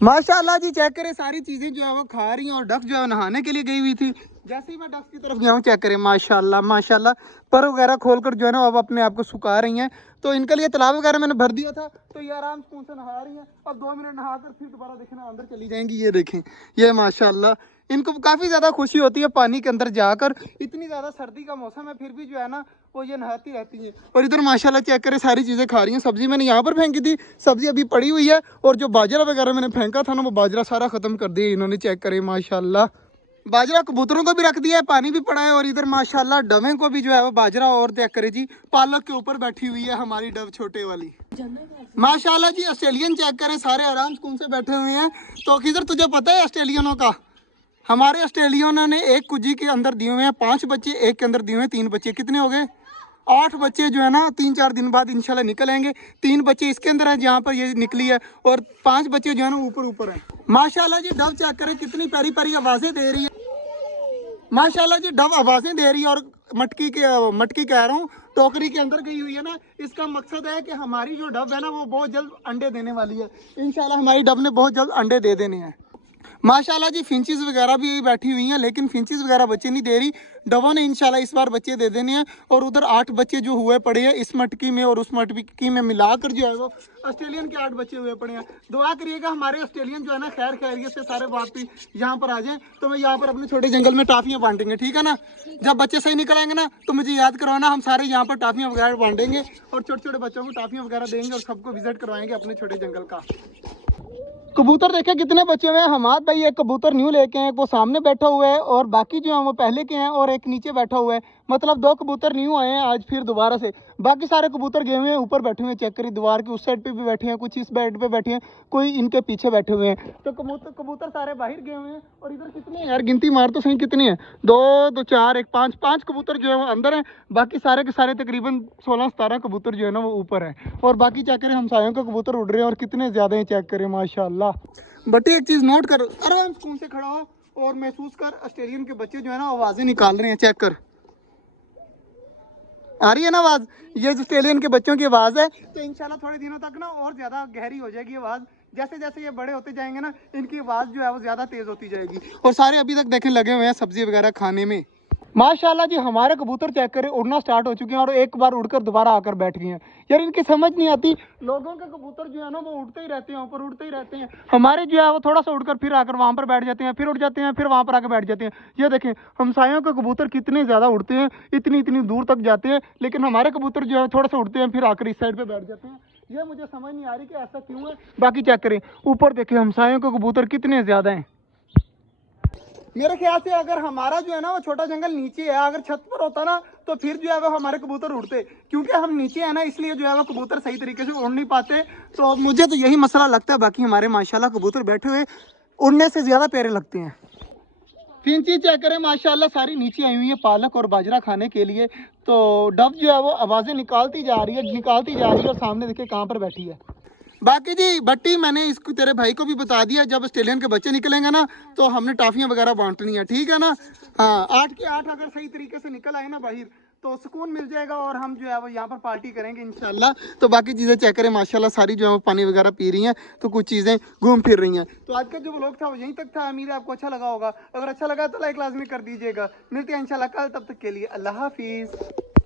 माशाल्लाह जी, चेक करें सारी चीजें जो है वो खा रही हैं। और डक जो है नहाने के लिए गई हुई थी। जैसे ही मैं डक की तरफ गया हूँ, चेक करें माशाल्लाह माशाल्लाह, पर वगैरह खोल कर जो है ना अब अपने आप को सुखा रही हैं। तो इनके लिए तालाब वगैरह मैंने भर दिया था, तो ये आराम सुकून से नहा रही हैं। अब 2 मिनट नहा कर फिर दोबारा देखें ना अंदर चली जाएंगी। ये देखें, ये माशाल्लाह इनको काफ़ी ज़्यादा खुशी होती है पानी के अंदर जाकर। इतनी ज़्यादा सर्दी का मौसम है फिर भी जो है ना वो ये नहाती रहती हैं। और इधर माशाल्लाह चेक करें सारी चीज़ें खा रही हैं। सब्जी मैंने यहाँ पर फेंकी थी, सब्जी अभी पड़ी हुई है। और जो बाजरा वगैरह मैंने फेंका था ना, वो बाजरा सारा ख़त्म कर दिया इन्होंने। चेक करें माशाल्लाह, बाजरा कबूतरों को भी रख दिया है, पानी भी पड़ा है। और इधर माशाल्लाह डवें को भी जो है वो बाजरा। और चेक करें जी, पालक के ऊपर बैठी हुई है हमारी डव छोटे वाली माशाल्लाह जी। ऑस्ट्रेलियन चेक करें सारे आराम सुकून से बैठे हुए हैं। तो किधर तुझे पता है ऑस्ट्रेलियनों का, हमारे ऑस्ट्रेलियनों ने एक कुजी के अंदर दिए हुए हैं 5 बच्चे, एक के अंदर दिए हुए हैं 3 बच्चे। कितने हो गए? 8 बच्चे जो है ना 3-4 दिन बाद इंशाल्लाह निकल आएंगे। 3 बच्चे इसके अंदर है जहाँ पर ये निकली है, और 5 बच्चे जो है ना ऊपर ऊपर है। माशाल्लाह जी, डव चेक करें कितनी प्यारी प्यारी आवाजें दे रही है। माशाल्लाह जी, डव आवाजें दे रही है। और मटकी कह रहा हूँ, टोकरी के अंदर गई हुई है ना। इसका मकसद है कि हमारी जो डव है ना वो बहुत जल्द अंडे देने वाली है। इंशाल्लाह हमारी डव ने बहुत जल्द अंडे दे देने हैं। माशाल्लाह जी, फिंचेस वगैरह भी बैठी हुई हैं, लेकिन फिंचेस वगैरह बच्चे नहीं दे रही। डवों ने इंशाल्लाह इस बार बच्चे दे देने हैं। और उधर 8 बच्चे जो हुए पड़े हैं इस मटकी में और उस मटकी में मिलाकर जो है वो ऑस्ट्रेलियन के 8 बच्चे हुए पड़े हैं। दुआ करिएगा हमारे ऑस्ट्रेलियन जो है ना खैर खैरियत से सारे वापस यहाँ पर आ जाएं, तो मैं यहाँ पर अपने छोटे जंगल में टाफियाँ बांटेंगे, ठीक है ना। जब बच्चे सही निकल आएंगे ना तो मुझे याद करवाना, हम सारे यहाँ पर टाफियाँ वगैरह बांटेंगे और छोटे छोटे बच्चों को टाफियाँ वगैरह देंगे और सबको विजिट करवाएंगे अपने छोटे जंगल का। कबूतर देखे कितने बचे हुए हैं। हमाद भाई एक कबूतर न्यू लेके हैं, वो सामने बैठा हुआ है। और बाकी जो है वो पहले के हैं, और एक नीचे बैठा हुआ है। मतलब 2 कबूतर न्यू आए हैं आज फिर दोबारा से। बाकी सारे कबूतर गए हुए हैं ऊपर बैठे हुए हैं। चेक करिए दीवार की उस साइड पे भी बैठे हैं, कुछ इस बेड पे बैठे हैं, कोई इनके पीछे बैठे हुए हैं। तो कबूतर सारे बाहर गए हुए हैं। और इधर कितने हैं यार, गिनती मार तो सही कितने हैं, 2 2 4 1 5 5 कबूतर जो है वो अंदर है। बाकी सारे के सारे तकरीबन 16-17 कबूतर जो है ना वो ऊपर है। और बाकी चेक करें हमसायों के कबूतर उड़ रहे हैं, और कितने ज्यादा हैं चेक करें माशाल्लाह। बटे एक चीज नोट कर, आराम सुकून से खड़ा हो और महसूस कर, ऑस्ट्रेलियन के बच्चे जो है ना आवाजें निकाल रहे हैं। चेक कर, आ रही है ना आवाज, ये ऑस्ट्रेलियन के बच्चों की आवाज है। तो इंशाल्लाह थोड़े दिनों तक ना और ज्यादा गहरी हो जाएगी आवाज। जैसे जैसे ये बड़े होते जाएंगे ना इनकी आवाज जो है वो ज्यादा तेज होती जाएगी। और सारे अभी तक देखें लगे हुए हैं सब्जी वगैरह खाने में। माशाल्लाह जी, हमारे कबूतर चेक करें उड़ना स्टार्ट हो चुके हैं, और एक बार उड़कर दोबारा आकर बैठ गए हैं। यार इनकी समझ नहीं आती, लोगों के कबूतर जो है ना वो उड़ते ही रहते हैं, ऊपर उड़ते ही रहते हैं। हमारे जो है वो थोड़ा सा उड़कर फिर आकर वहाँ पर बैठ जाते हैं, फिर उड़ जाते हैं, फिर वहाँ पर आकर बैठ जाते हैं। ये देखें हमसायों के कबूतर कितने ज़्यादा उड़ते हैं, इतनी इतनी दूर तक जाते हैं। लेकिन हमारे कबूतर जो है थोड़ा सा उड़ते हैं, फिर आकर इस साइड पर बैठ जाते हैं। ये मुझे समझ नहीं आ रही कि ऐसा क्यों है। बाकी चेक करें ऊपर देखें हमसायों के कबूतर कितने ज़्यादा हैं। मेरे ख्याल से अगर हमारा जो है ना वो छोटा जंगल नीचे है, अगर छत पर होता ना तो फिर जो है वो हमारे कबूतर उड़ते। क्योंकि हम नीचे है ना इसलिए जो है वो कबूतर सही तरीके से उड़ नहीं पाते। तो मुझे तो यही मसला लगता है। बाकी हमारे माशाल्लाह कबूतर बैठे हुए उड़ने से ज्यादा प्यारे लगते हैं। फिंची चेक करें माशाल्लाह सारी नीचे आई हुई है पालक और बाजरा खाने के लिए। तो डब जो है वो आवाजें निकालती जा रही है, और सामने देखिए कहाँ पर बैठी है। बाकी जी बट्टी मैंने इसको तेरे भाई को भी बता दिया, जब ऑस्ट्रेलियन के बच्चे निकलेंगे ना तो हमने टाफियां वगैरह बांटनी है, ठीक है ना। हाँ, 8 के 8 अगर सही तरीके से निकल आए ना बाहर तो सुकून मिल जाएगा, और हम जो है वो यहाँ पर पार्टी करेंगे इंशाल्लाह। तो बाकी चीज़ें चेक करें माशाल्लाह सारी जो है वो पानी वगैरह पी रही हैं, तो कुछ चीज़ें घूम फिर रही हैं। तो आज का जो व्लॉग था वो यहीं तक था। उम्मीद है आपको अच्छा लगा होगा। अगर अच्छा लगा तो लाइक लाजमी कर दीजिएगा। मिलते हैं इंशाल्लाह कल, तब तक के लिए अल्लाह हाफिज़।